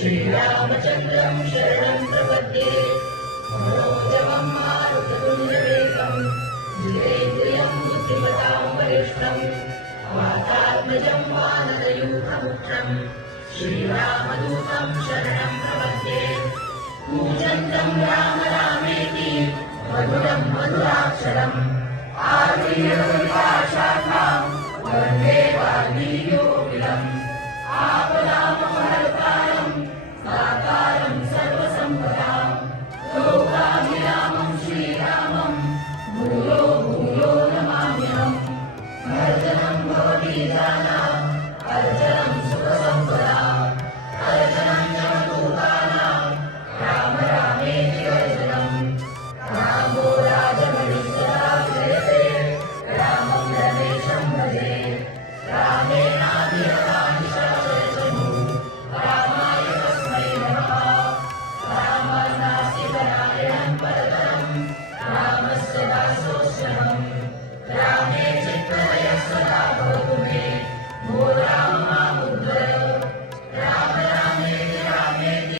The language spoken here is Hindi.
श्रीरामचन्द्रम् शरणम् प्रपद्ये। मनोजवम् मारुततुल्यवेगम् जितेन्द्रियम् बुद्धिमताम् वरिष्ठम् वातात्मजम् वानरयूथमुख्यम् श्रीरामदूतम् शरणम् प्रपद्ये। पूजन्तम् राम रामेति मधुरम् मधुराक्षरम्। आर्यवनिपाशाखाम् Amen.